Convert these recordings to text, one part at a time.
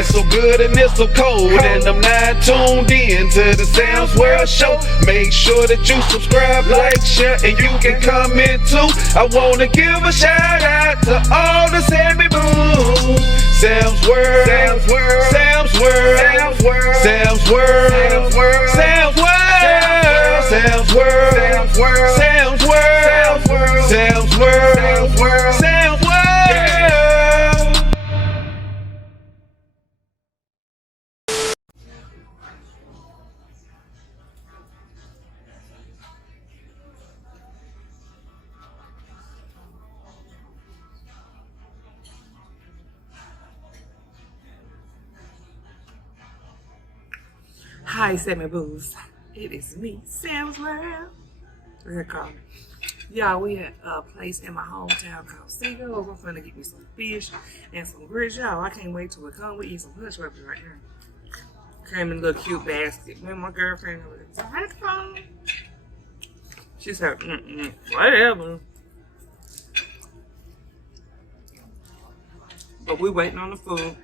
It's so good and it's so cold, and I'm not tuned in to the Sam's World Show. Make sure that you subscribe, like, share, and you can comment too. I wanna give a shout out to all the Sammy Boos. Sam's World, Sam's World, Sam's World, Sam's World, Sam's World, Sam's World, Sam's World, Sam's World, Sam's World, Sam's World, Sam's World, Sam's World, Sam's World. Hi, Sammy Boos. It is me, Sam's World. Y'all, we at a place in my hometown called Seagulls. I'm finna get me some fish and some grits. Y'all, I can't wait till it comes. We eat some hush puppies right here. Came in a little cute basket. Me and my girlfriend was like, she said, whatever. But we waiting on the food.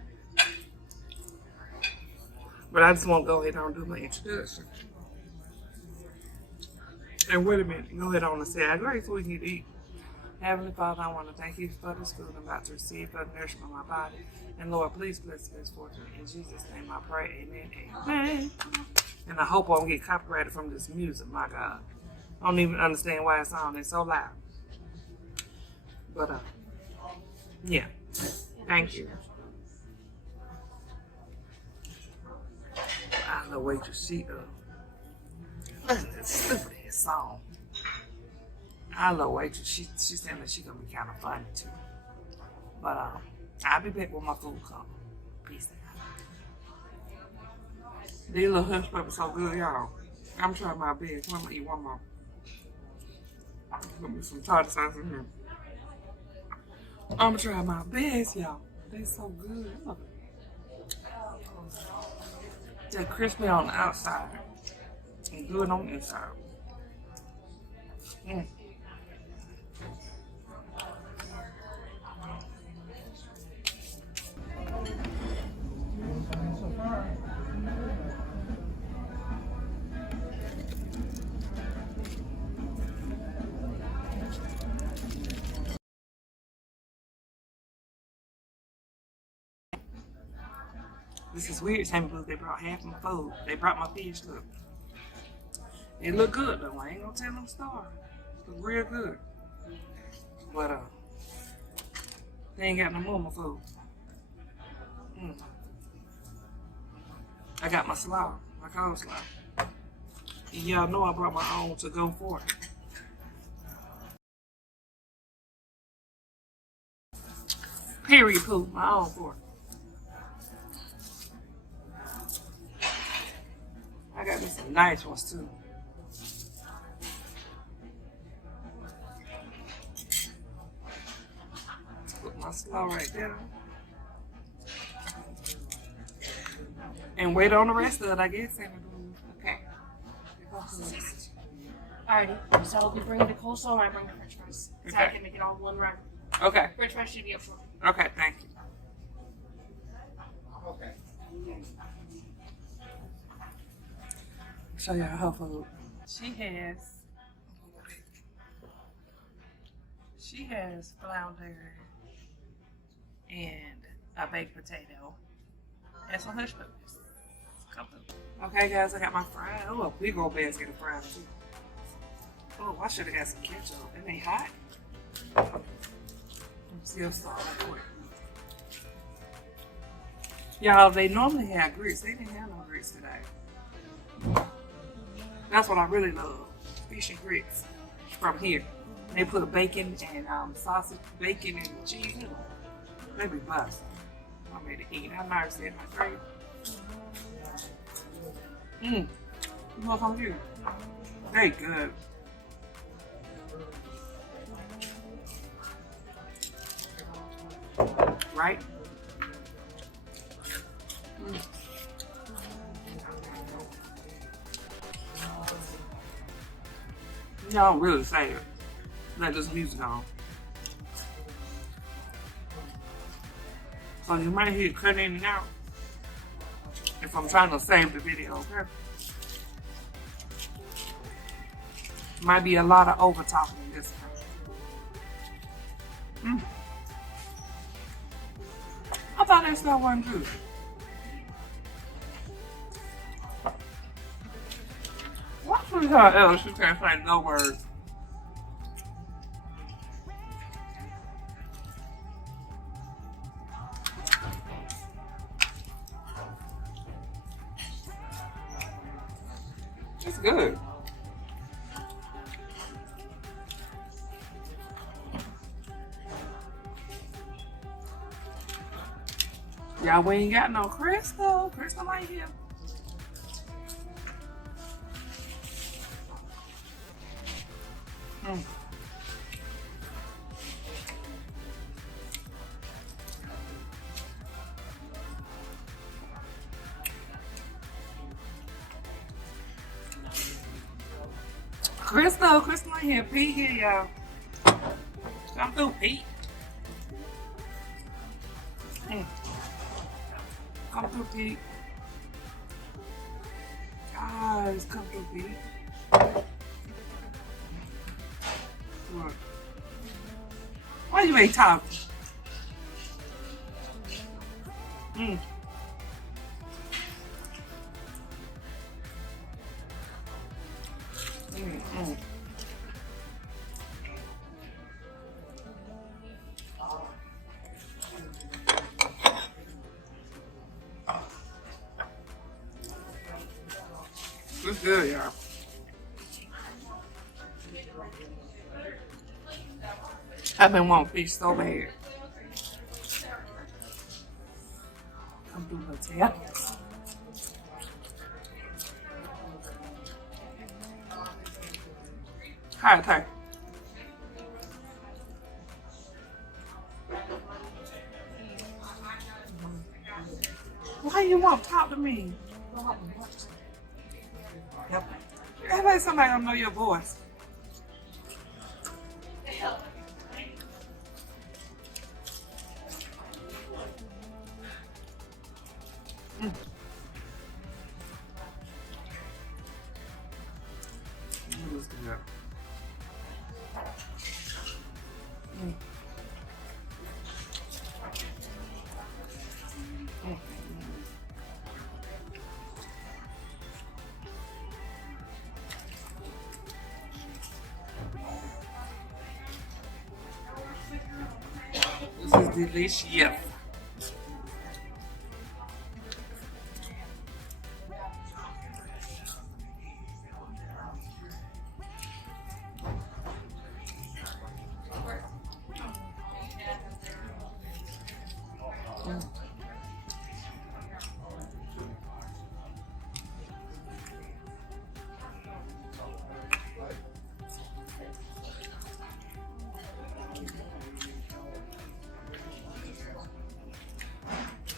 But I just want to go ahead and do my introduction. And wait a minute, go ahead on and say, I grace we need to eat. Heavenly Father, I want to thank you for this food I'm about to receive, for the nourishment of my body. And Lord, please bless this fortune. In Jesus' name I pray, amen, amen. And I hope I won't get copyrighted from this music, my God. I don't even understand why it's on. It's so loud. But, yeah. Thank you. I love waitress, she listen to this stupid ass song. I love waitress, she's saying that she's gonna be kind of funny too. But I'll be back when my food comes. Peace out. These little hush puppies so good, y'all. I'm trying my best. I'm gonna eat one more. There's gonna be some tartar sauce in here. I'm gonna try my best, y'all. They so good. Look. They're crispy on the outside and good on the inside. This is weird, Sammy Boos. They brought half my food. They brought my fish. Look, it look good though. I ain't gonna tell them story. It look real good. But they ain't got no more of my food. I got my slaw, my coleslaw. And y'all know I brought my own to go for it. Period, poo, my own for it. I got me some nice ones too. Put my slaw right there. And wait on the rest of it, I guess. Okay. Alrighty, so I'll be bringing the coleslaw and I bring the french fries. So I can make it all one run. Okay. French fries should be up front. Okay, thank you. Okay. Show y'all her food. She has flounder and a baked potato and some hush puppies. Okay, guys, I got my fries. Oh, a big old basket of fries too. Oh, I should have got some ketchup. It ain't hot. Still salt. Y'all, they normally have grits. They didn't have no grits today. That's what I really love. Fish and grits from here. They put a bacon and sausage, bacon and cheese in them. They be busted. I'm ready to eat. I'm not saying my favorite. You know something here? Very good. Right? Y'all really say it. Let this music on. So you might hear it cut in and out. if I'm trying to save the video, okay? Might be a lot of over talking in this one. I thought that stuff wasn't good. What's with her else? She can't say no words. It's good. Y'all, we ain't got no Crystal. Crystal ain't here. Crystal ain't here. Pete here, y'all. Come through, Pete. Come through, Pete. Guys, come through, Pete. What? Why you ain't talking? It's good, y'all. I've been wanting fish so bad. Come through the tail. Hi. Why you won't talk to me? Yep. Act like somebody don't know your voice. Let's do that. This is delicious.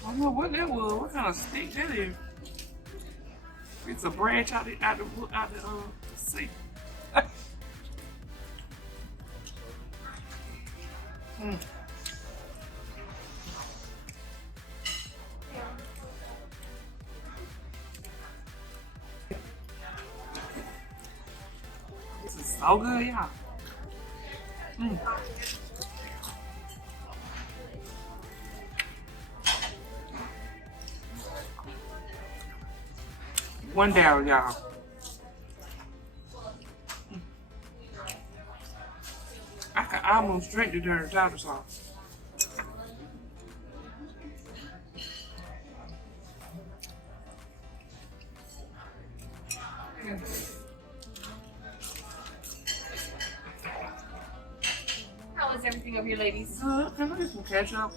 I don't know what that was. What kind of stick that is? It's a branch out the sea. This is so good, y'all. One down, y'all. I can almost drink the darn tartar sauce. How is everything over here, ladies? Can I get some ketchup?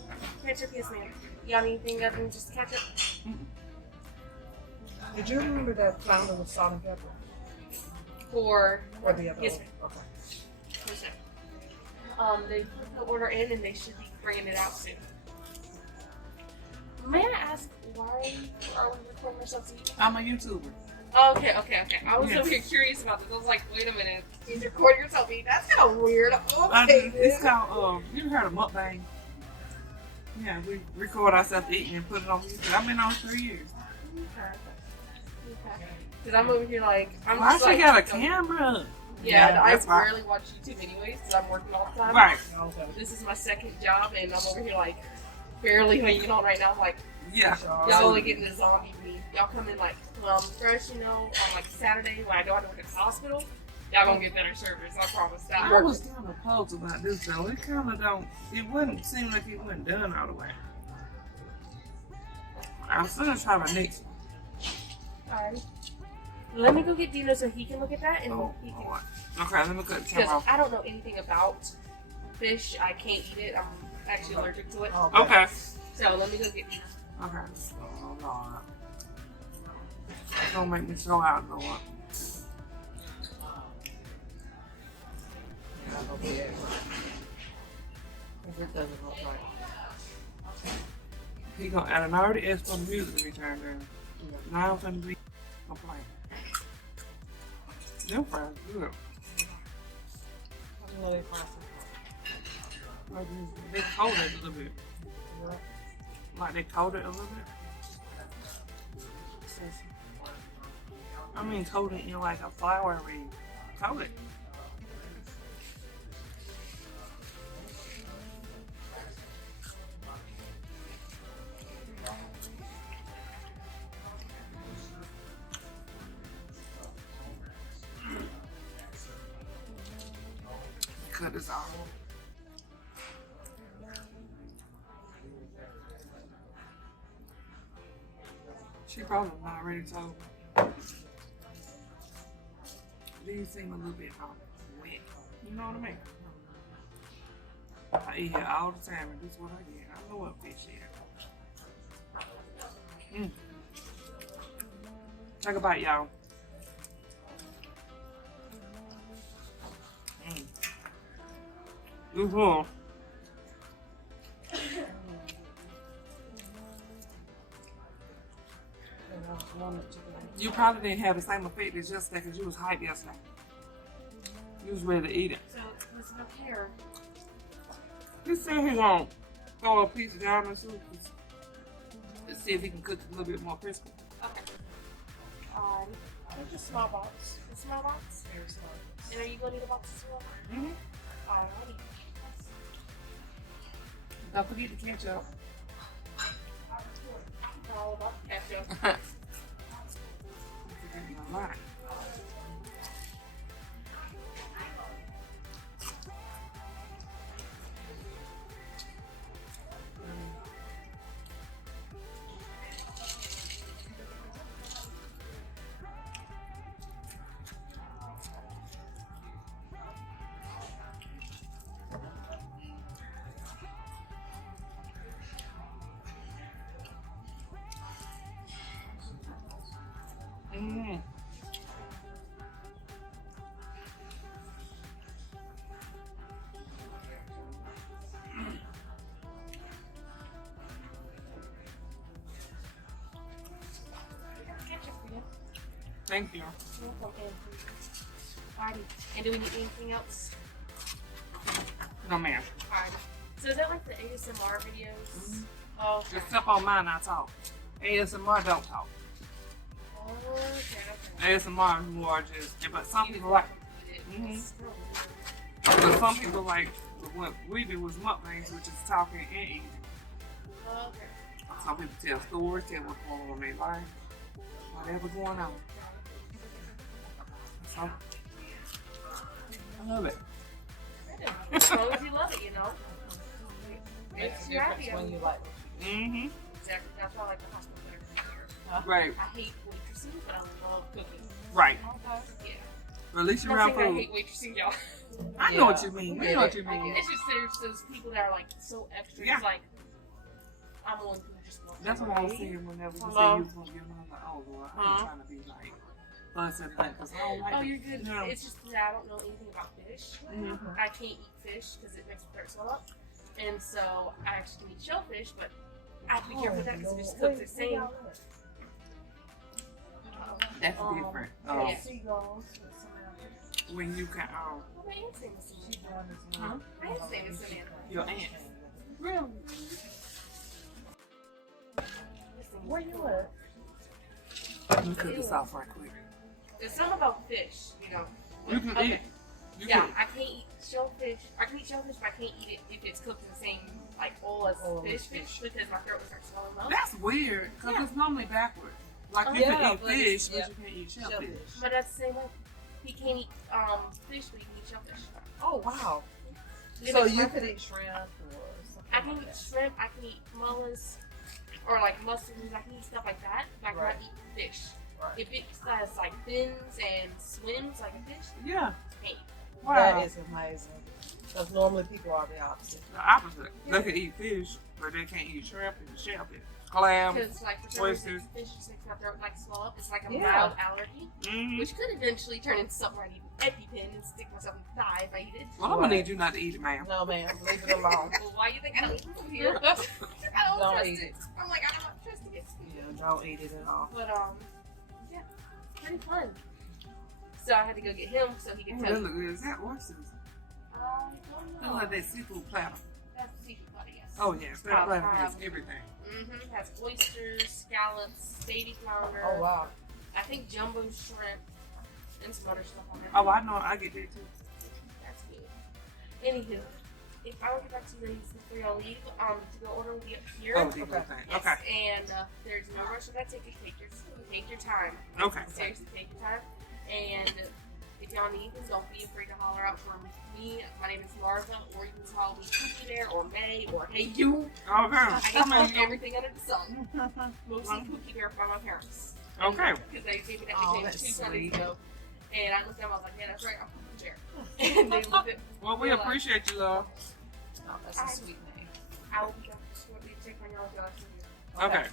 Ketchup, yes, ma'am. You got anything other than just ketchup? Did you remember that flounder with salt and pepper? Or Or the other yes, one? ma'am. Okay. Yes, ma'am. They put the order in and they should be bringing it out soon. May I ask why are we recording ourselves? I'm a YouTuber. Okay. I was over here curious about this. I was like, wait a minute. You record yourself eating? That's kind of weird. Okay. It's called, you heard of MUKBANG? Yeah, we record ourselves eating and put it on YouTube. I've been on 3 years. Because I'm over here like, I'm Why just she like, got a camera? Yeah, I that's fine. rarely watch YouTube anyways because I'm working all the time. Right. Okay. This is my second job and I'm over here like barely hanging on right now. I'm like, Yeah. y'all only getting the zombie me. Y'all come in like fresh, you know, on like Saturday when I don't have to work at the hospital. Y'all gonna get better service, I promise. That I was kind of puzzled about this though. It kind of don't. It wouldn't seem like it wasn't done all the way. I'm still gonna try my next one. Alright. Let me go get Dino so he can look at that and Oh, he can. Lord. Okay, let me cut the Because camera off. I don't know anything about fish. I can't eat it. I'm actually allergic to it. Okay. So let me go get Dino. Okay. Oh, Lord. Don't make me throw out, Lord. Okay. If it doesn't look like. He gonna add an already asked for the music to be turned down. Now I'm gonna be complaining. Them fries good. I know they process Like they coat it a little bit. Like they coat it a little bit. I mean coat it in like a floury coat it. Cut this off. She probably not ready to open. These seem a little bit wet. You know what I mean? I eat here all the time and this is what I get. I know what fish is. Talk about y'all. Mm-hmm. You probably didn't have the same effect as yesterday because you was hyped yesterday. You was ready to eat it. So listen up here. He said he gonna throw a piece down in soup to see if he can cook it a little bit more crispy. Okay. They're just small box. A small box? very small. And are you going to need a box as well? Mm-hmm. Alrighty. Don't forget the ketchup. All about ketchup. Alright. Thank you. Alrighty. And do we need anything else? No, ma'am. Alrighty. So is that like the ASMR videos? Oh, okay. Except on mine, I talk. ASMR don't talk. Okay. ASMR is more just, but some people like. But some people like what we do was mukbangs, which is talking and eating. Okay. Some people tell stories, tell what's going on in their life, whatever going on. So, I love it. As long as you love it, you know. Makes Makes a you difference happy. when you like. Mm-hmm. Exactly. That's why I like the hospital better. Right, I hate waitressing, but I love cooking. right. Yeah. But at least you're I'm around not saying I food. hate waitressing, y'all. I know what you mean. You know what you mean. It's just there's those people that are like so extra. Yeah. It's like I'm one who just wants That's to what I was eat. saying whenever you Hello? said you was going to give me. I'm like, oh, Lord, I ain't trying to be like fuss everything because I don't like Oh, it. you're good. No. It's just that I don't know anything about fish. Mhm. I can't eat fish because it makes my throat swell up. And so I actually can eat shellfish, but I have to be careful with that because it just cooks the same. That's different. Yeah. Seagulls. When you can, Oh, my aunt's name is Samantha. huh? My aunt's name is Samantha. Your aunt. Really? Where you at? Let me cook this off right quick. There's something about fish, you know. You can Okay. eat. You Yeah, can. I can't eat shellfish. I can eat shellfish, but I can't eat it if it's cooked in the same like oil as fish because my throat will start swelling up. That's weird because Yeah. it's normally backwards. Like Oh, you yeah, can eat but fish, it's- but yeah. you can't eat shellfish. But that's the same way. He can't eat fish, but he can eat shellfish. Oh wow. If So it's you shrimp- could eat shrimp or something I can like eat that. shrimp. I can eat mollusks or like mushrooms. I can eat stuff like that, but I Right. cannot eat fish. Right. If it has like fins and swims like a fish, Yeah. I can't eat. Wow. That is amazing. Because normally people are the opposite. The opposite. They can eat fish, but they can't eat shrimp and shellfish. Clams. Because like for some reason, oysters. fish just makes my throat like swell up. It's like a Yeah. mild allergy, Mm-hmm. which could eventually turn into something where I need an EpiPen and stick myself in the thigh if I eat it. Well, I'm gonna need you not to eat it, ma'am. No, ma'am. Leave it alone. Well, why do you think I don't eat food here? I don't Don't trust eat it. it. I'm like, I don't trust it. Yeah, don't eat it at all. But yeah, pretty fun. So I had to go get him so he could Ooh, tell that me. look good. Is that oysters? Don't Look know. like that seafood platter. That's seafood buddy, yes. Oh, yes. That platter has everything. It has oysters, scallops, baby flounder. Oh wow. I think jumbo shrimp and some other stuff on there. Oh, I know. I get that too. That's good. Anywho, if I don't get back to you ladies before y'all leave, to go order with you up here. Oh, the Okay. good thing. Yes, Okay. and there's no rush on that ticket. Take your time. Okay. Seriously, take your time. And if y'all need anything, don't be afraid to holler out for me. My name is Marva, or you can call me Cookie Bear, or May, or Hey You. I Okay. can call you everything under the sun. Mostly Cookie Bear from my parents. Okay. Because they gave me that Oh, nickname that's 2 Sundays sweet. ago. And I looked at them, I was like, yeah, that's right, I'm Cookie Bear. And they looked at Well, we They're like- appreciate you, love. Oh, that's a sweet name. I will be back shortly to check on y'all if y'all have some Okay.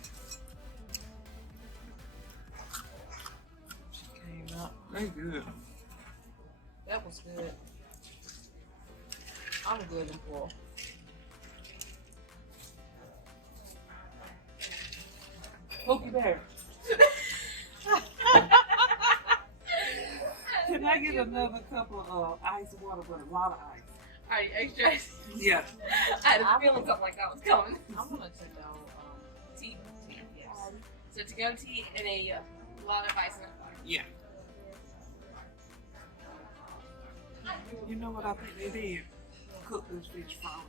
She came up. They good. That was good. I'm good and full. Cookie Bear. Can I get another cup of ice water, but a lot of ice? Alright, extra. Yeah. I had a feeling something like that was coming. I'm gonna take out Tea. yes. So to go tea and a lot of ice in it. Yeah. You know what I think they did? Cook this fish frozen.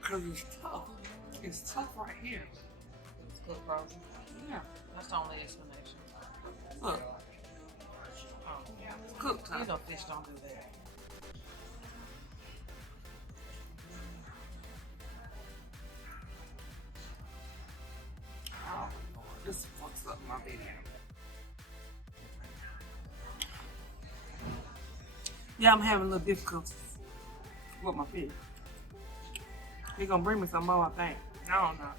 Because it's tough. It's tough right here. It's cooked frozen. Yeah. That's the only explanation. Look. Oh, It's cooked you tough. know fish don't do that. Oh, Lord. This fucks up my video. Yeah, I'm having a little difficulties with my fish. He gonna bring me some more, I think. I don't know.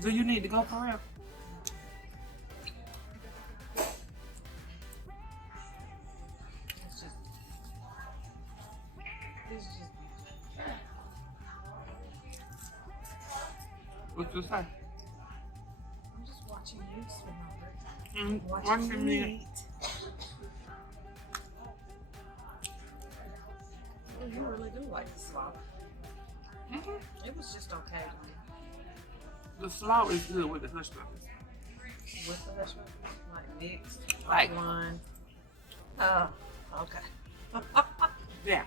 Do you need to go for real? It's just. It's just. What you say? I'm just watching you swim. Watching me. Oh, you really do like the slaw. Mm-hmm. It was just okay to me. The slaw is good with the hush puppies. With the hush puppies, like mixed, Like- one. Oh, okay. Yeah.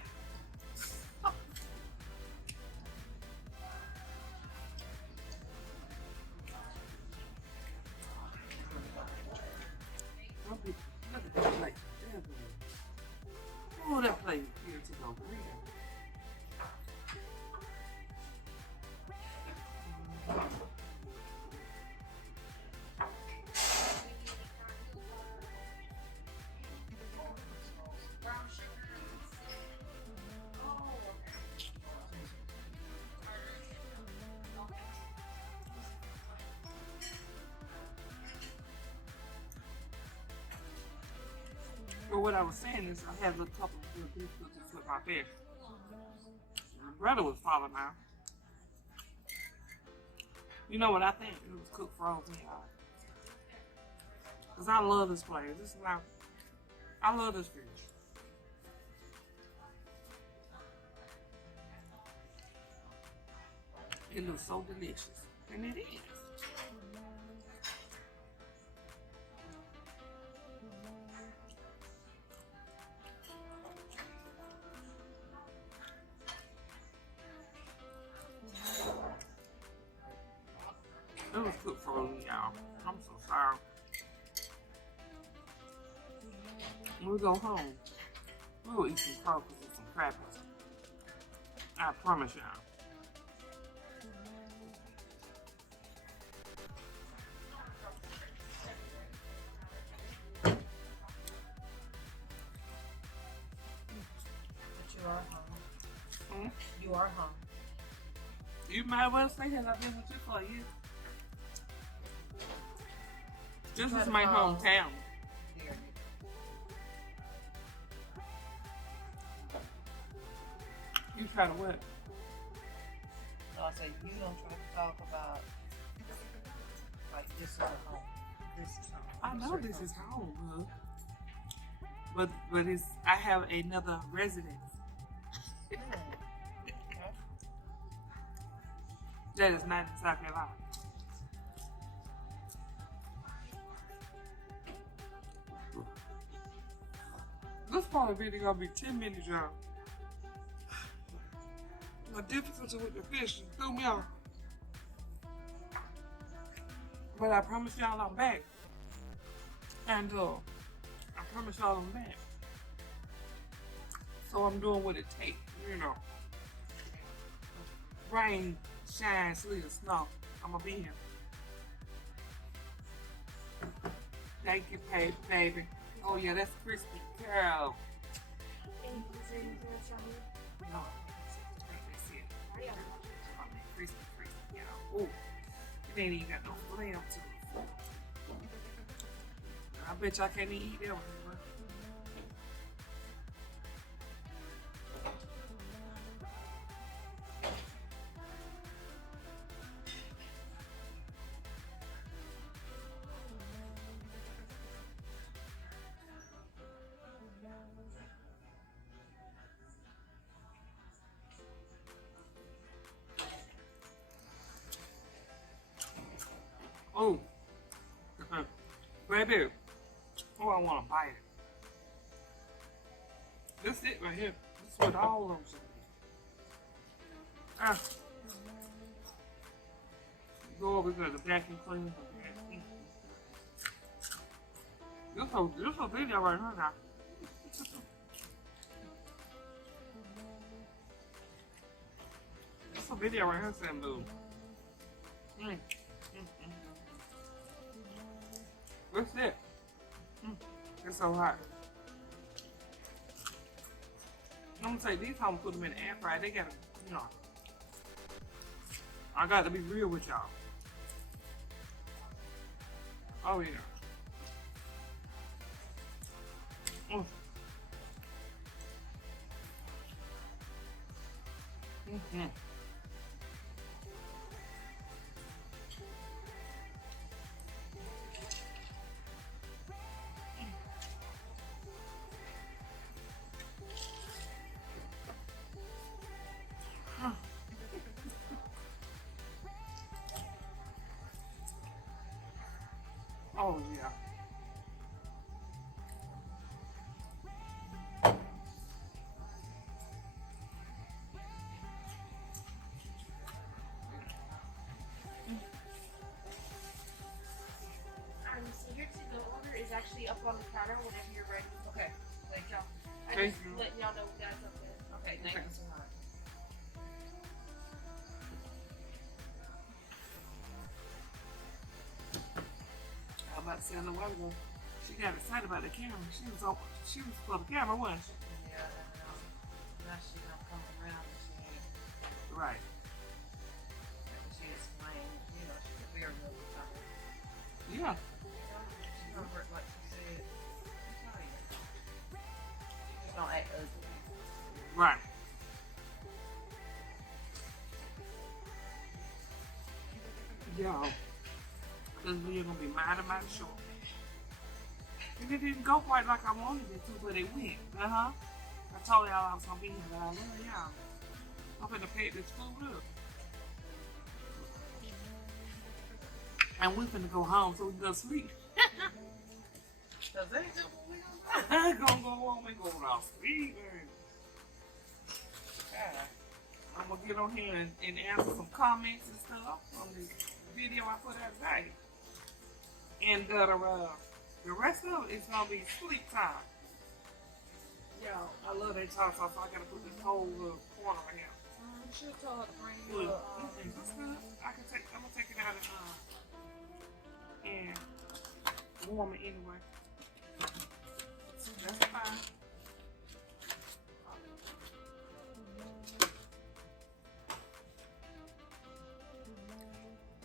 Look at that plate. Oh, that plate here to go green. But what I was saying is I had a couple of little difficulties with my fish. My brother was falling out. You know what I think? It was cooked frozen, y'all. Because I love this place. This is my, I love this fish. It looks so delicious. And it is. It was good for me, y'all. I'm so sorry. When we go home, we'll eat some crackers and some crackers. I promise y'all. But you are home. You are home. You might well say that I've been with you for a year. This is my hometown. You try to what? No, I said you don't try to talk about like this is a home. This is home. I know this is home, but it's I have another residence. Okay. That is not in South Carolina. This part of the video gonna be 10 minutes, y'all. The difficulty with the fish threw me off. But I promise y'all I'm back. And I promise y'all I'm back. So I'm doing what it takes, you know. Rain, shine, sleet, or snow. I'm gonna be here. Thank you, baby. Oh yeah, that's crispy, girl. No, that's it. Crispy, y'all. Ooh, it ain't even got no flavor to it. I bet y'all can't even eat that one. Oh, baby. Oh, I want to bite it. That's it right here. This is what all of them should be. Go over to the vacuum cleaner. This a video right here now. This a video right here saying boo. What's it? It's so hot. I'm gonna take these home and put them in the air fryer. They gotta, you know. I got to be real with y'all. Oh yeah. Oh yeah. So your to-go order is actually up on the counter whenever you're ready. Okay. Thank y'all. I just letting y'all know guys up there. Okay, thank you so much. I was about to say a while ago, she got excited about the camera. She was for the camera, wasn't she? Yeah, now she's gonna come around and she ain't. Right. She explained, you know, she's a very good time. Yeah. She's gonna work like she said. I'm telling you. She's gonna act ugly. Right. Y'all, because we're gonna be mighty short. And it didn't go quite like I wanted it to, but it went. I told y'all I was gonna be here, but I love y'all. I'm gonna pack this food up. And we finna go home so we can go sleep. Cause they just I'm gonna go home and go to sleep, man. I'm gonna get on here and answer some comments and stuff on this video I put out today. And the rest of it is gonna be sleep time. Yo, I love that talk, so I gotta put this whole little corner right here. She'll tell her to bring you Look, up. you think that's good? I'm gonna take it out and warm it anyway. That's fine.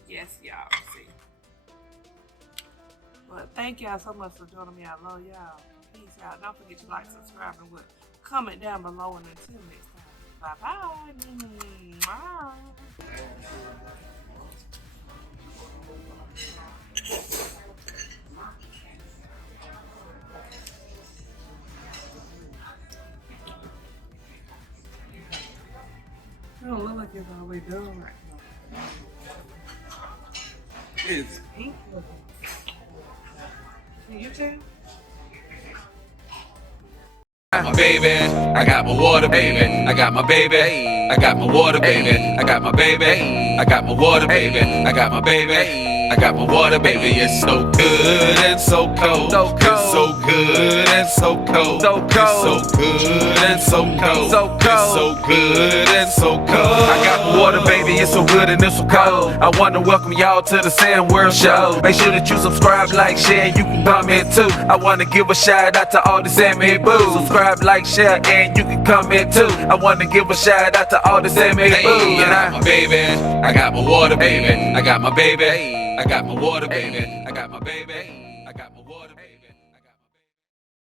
Yes, y'all see. But thank y'all so much for joining me. I love y'all. Peace out. Don't forget to like, subscribe, and what? Comment down below. And until next time. Bye bye. It don't look like it's all the way done right now. It's pink looking. Can you tell? My baby, I got my water, baby. I got my baby, I got my water, baby. I got my baby, I got my water, baby. I got my baby, I got my water, baby. It's so good and so cold. It's so good and so cold. It's so good and so cold. It's so good and so cold. I got my water, baby. It's so good and it's so cold. I want to welcome y'all to the Sam World Show. Make sure that you subscribe, like, share, and you can comment too. I want to give a shout out to all the Sammy Boos. Subscribe, like, share, and you can comment too. I want to give a shout out to all the Sammy Boos. I got my baby, I got my water, baby. I got my baby, I got my water, baby. I got my baby.